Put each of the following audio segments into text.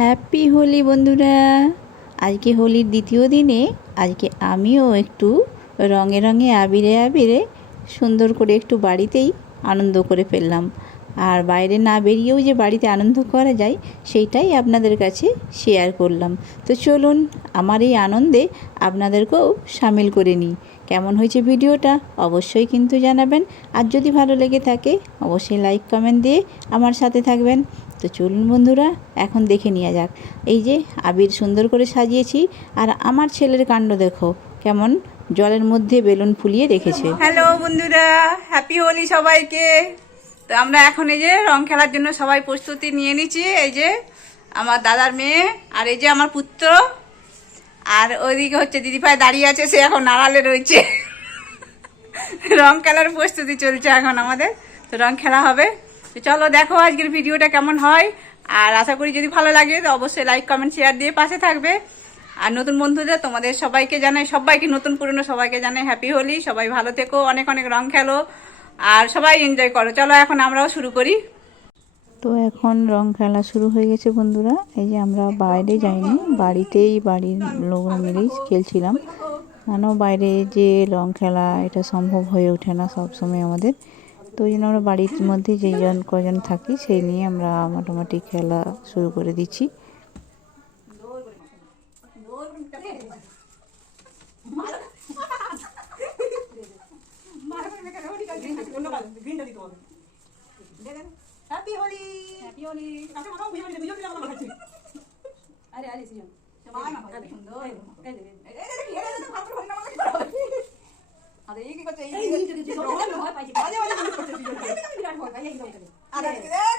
Happy Holi বন্ধুরা। আজকে হোলির দ্বিতীয় দিনে আজকে আমিও একটু রঙে রঙে আবিরে আবিরে সুন্দর করে একটু বাড়িতেই আনন্দ করে ফেললাম। আর বাইরে না বেরিয়েও যে বাড়িতে আনন্দ করা যায় সেইটাই আপনাদের কাছে শেয়ার করলাম। তো চলুন আমার এই আনন্দে আপনাদেরকেও সামিল করে নিই। কেমন হয়েছে ভিডিওটা অবশ্যই কিন্তু জানাবেন। আর যদি ভালো লেগে থাকে অবশ্যই লাইক কমেন্ট দিয়ে আমার সাথে থাকবেন। তো চলুন বন্ধুরা এখন দেখে নেওয়া যাক। এই যে আবির সুন্দর করে সাজিয়েছি, আর আমার ছেলের কাণ্ড দেখো কেমন জলের মধ্যে বেলুন ফুলিয়ে রেখেছে। হ্যালো বন্ধুরা, হ্যাপি হোলি সবাইকে। তো আমরা এখন এই যে রং খেলার জন্য সবাই প্রস্তুতি নিয়ে নিচ্ছি। এই যে আমার দাদার মেয়ে, আর এই যে আমার পুত্র, আর ওইদিকে হচ্ছে দিদিভাই দাঁড়িয়ে আছে, সে এখন নাড়ালে রয়েছে। রং খেলার প্রস্তুতি চলছে এখন আমাদের। তো রং খেলা হবে। তো চলো দেখো আজকের ভিডিওটা কেমন হয়। আর আশা করি যদি ভালো লাগে তো অবশ্যই লাইক কমেন্ট শেয়ার দিয়ে পাশে থাকবে। আর নতুন বন্ধুদের তোমাদের সবাইকে জানাই, সবাইকে নতুন পুরনো সবাইকে জানাই হ্যাপি হোলি। সবাই ভালো থেকো, অনেক অনেক রং খেলো আর সবাই এনজয় করো। চলো এখন আমরাও শুরু করি। তো এখন রং খেলা শুরু হয়ে গেছে বন্ধুরা। এই যে আমরা বাইরে যাইনি, বাড়িতেই বাড়ির লোকরা মিলেই খেলছিলাম। কেন বাইরে যে রং খেলা এটা সম্ভব হয়ে ওঠে না সবসময় আমাদের। তো ওই জন্য আমরা বাড়ির মধ্যে যেই কজন থাকি সেই নিয়ে আমরা মোটামুটি খেলা শুরু করে দিচ্ছি। Happy Holi, happy Holi. কাছে মাখাও, বুঝে বুঝে দুজন মিলে আমরা মাখাচ্ছি। আরে আরে সিজন সবাই মাখাও, এই সুন্দর। এই দেখি এই দেখি ভালো করে মাখাচ্ছি। আরে এই কি করছে? এই ভয় পাইছি। আরে আরে করছে সিজন। বিরাট ভয় পাই এই দাও করে। আরে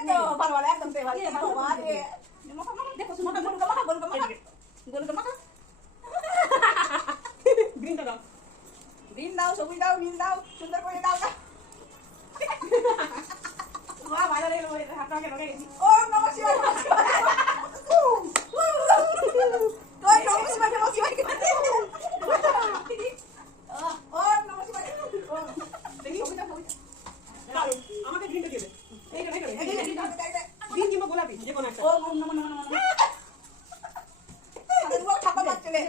দেখো ভালো ভালো একদম সে ভালো। আরে মাখা মাখা দেখো সুন্দর গোল মাখা গোল মাখা গোল মাখা। গ্রিনটা দাও, গ্রিন দাও, সবুজ দাও, নীল দাও, সুন্দর করে দাও। বাহ ভালো লাগলো, হাতটাকে রগে গেছি। ওম নমঃ শিবায়, নমঃ শিবায়। তোই নমঃ শিবায়, নমঃ শিবায়। ওম নমঃ শিবায়। দেখি কবিতা কবিতা কালো আমাকে গ্রিনটা দিয়ে দে। এইটা গ্রিন কিংবা গোলাপি যে কোন একটা। ওম নমঃ নমঃ নমঃ। আরে দুটো ছাপা বাচ্চা লে।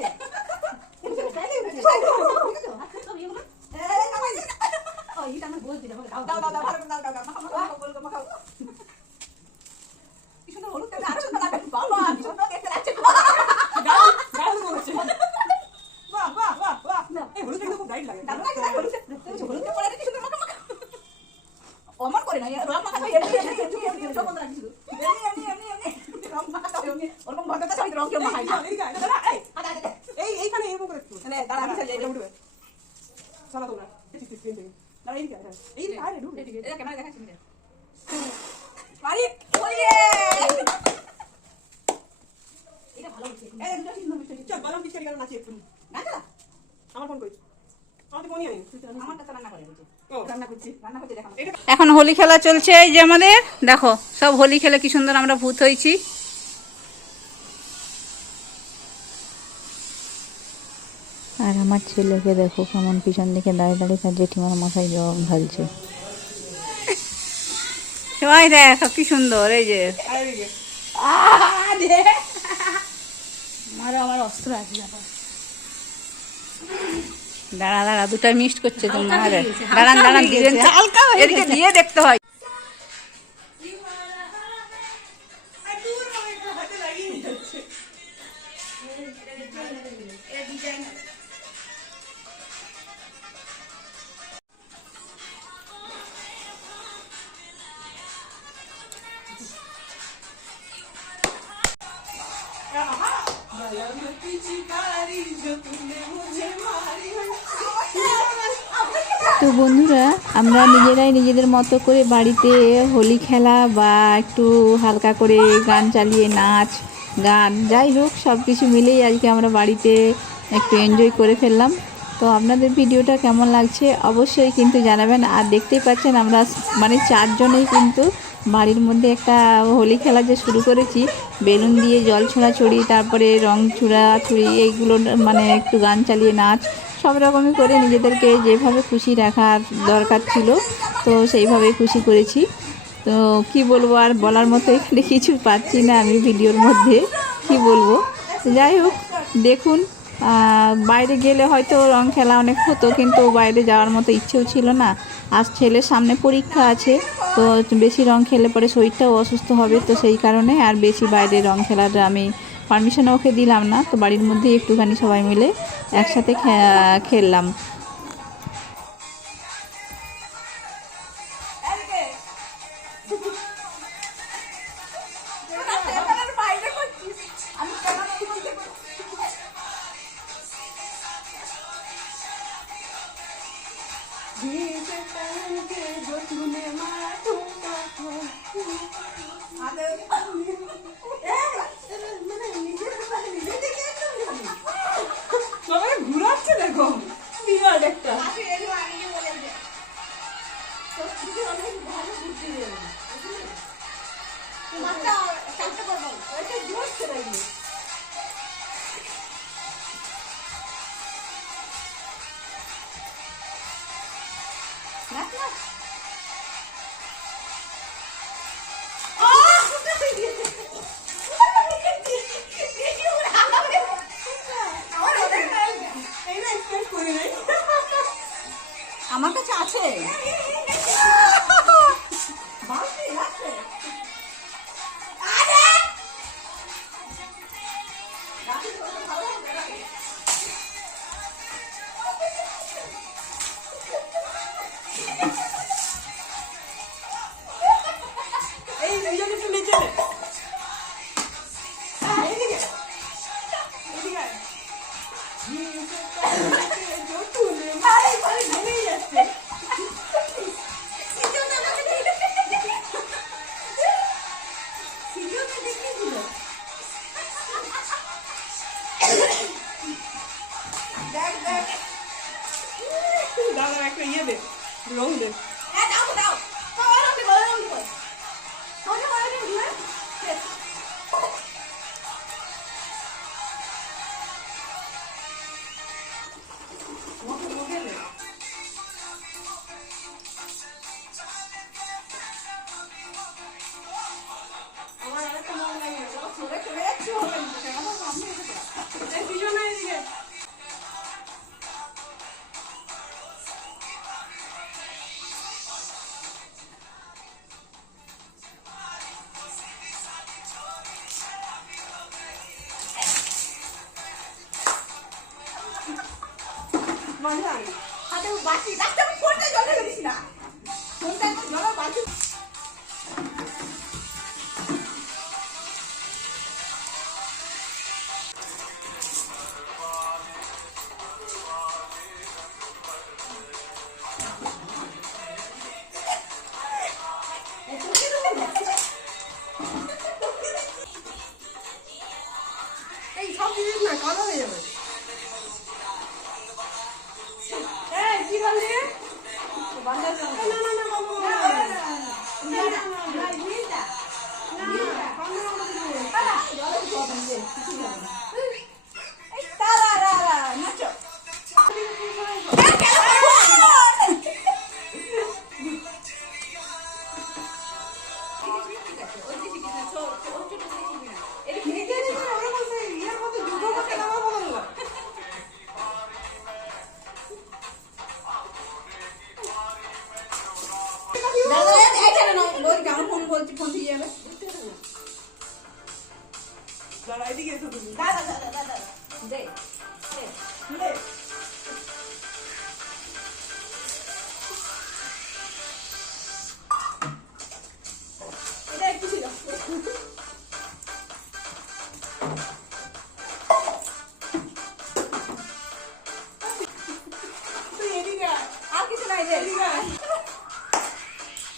অমন করে না রং মাখা ওরকম ভদ্রতা সহিত রং কেউ মাখাই এই এইখানে এরকম করে দাঁড়া আমি চলে যাই উঠবে চলো তোমরা এখন হোলি খেলা চলছে। এই যে আমাদের দেখো সব হোলি খেলে কি সুন্দর আমরা ভূত হয়েছি। আর আমার ছেলেকে দেখো কেমন পিছন দিকে দাঁড়িয়ে দাঁড়িয়ে তার জেঠিমার মাথায় জল ঢালছে। সবাই দেখো কি সুন্দর। এই যে আমার অস্ত্র আছে, দাঁড়া দাঁড়া দুটা মিক্সড করছে তোমার। দাঁড়ান দাঁড়ান এদিকে দিয়ে দেখতে হয়। তো বন্ধুরা আমরা নিজেরাই নিজেদের মতো করে বাড়িতে হোলি খেলা বা একটু হালকা করে গান চালিয়ে নাচ গান যাই হোক সব কিছু মিলেই আজকে আমরা বাড়িতে একটু এনজয় করে ফেললাম। তো আপনাদের ভিডিওটা কেমন লাগছে অবশ্যই কিন্তু জানাবেন। আর দেখতেই পাচ্ছেন আমরা মানে চারজনেই কিন্তু বাড়ির মধ্যে একটা হোলি খেলা যে শুরু করেছি, বেলুন দিয়ে জল ছোড়াছুড়ি, তারপরে রং ছোড়াছুড়ি, এইগুলো মানে একটু গান চালিয়ে নাচ সব রকমই করে নিজেদেরকে যেভাবে খুশি রাখার দরকার ছিল তো সেইভাবেই খুশি করেছি। তো কি বলবো, আর বলার মতো এখানে কিছু পাচ্ছি না আমি ভিডিওর মধ্যে। কি বলবো। যাই হোক, দেখুন, বাইরে গেলে হয়তো রং খেলা অনেক হতো, কিন্তু বাইরে যাওয়ার মতো ইচ্ছেও ছিল না। আজ ছেলের সামনে পরীক্ষা আছে, তো বেশি রং খেলে পরে শরীরটাও অসুস্থ হবে, তো সেই কারণে আর বেশি বাইরে রং খেলার আমি পারমিশনও ওকে দিলাম না। তো বাড়ির মধ্যেই একটুখানি সবাই মিলে একসাথে খেললাম। ঘুরাচ্ছে দেখো বিরাট একটা আমার কাছে আছে এই দুজন একটু নিচে নে এইদিকে এইদিকে দাদা একটা ইয়ে দে রং দে হাতে বাটি রাস্তা আমি ফোনটা জলে দিছি না ফোনটা জলে বাটি এই সব জিনিস না কালো হয়ে যাবে কি বললি বান্দা না না না বাবু না না ফোন দিয়ে যাবে দাদা এদিকে এসো তুমি দাদা দাদা দাদা দে দে এটা একটু ছিল তুই এদিকে আর কিছু নাই রে এদিকে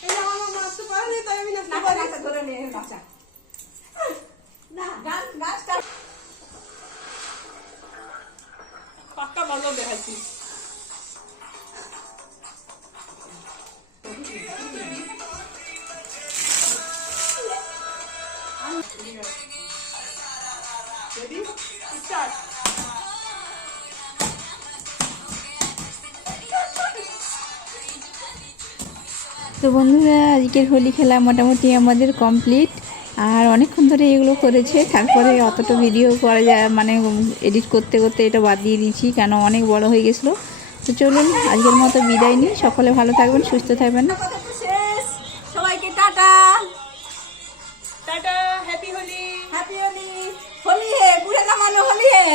এই আমার মাছ তো পারে তাই আমি না নাচা ধরে নিয়ে নাচা না গান নাচটা পাক্কা ভালো দেখাচ্ছি রেডি স্টার্ট তো বন্ধুরা, আজকের হোলি খেলা মোটামুটি আমাদের কমপ্লিট। আর অনেকক্ষণ ধরে এগুলো করেছে, তারপরে অতটা ভিডিও করা যায় মানে এডিট করতে করতে এটা বাদ দিয়ে দিয়েছি, কেন অনেক বড় হয়ে গেছিলো। তো চলুন আজকের মতো বিদায় নিই, সকলে ভালো থাকবেন, সুস্থ থাকবেন। শেষ, সবাইকে tata tata, happy Holi, happy Holi, Holi হে বুড়ে না মানে হোলি হে।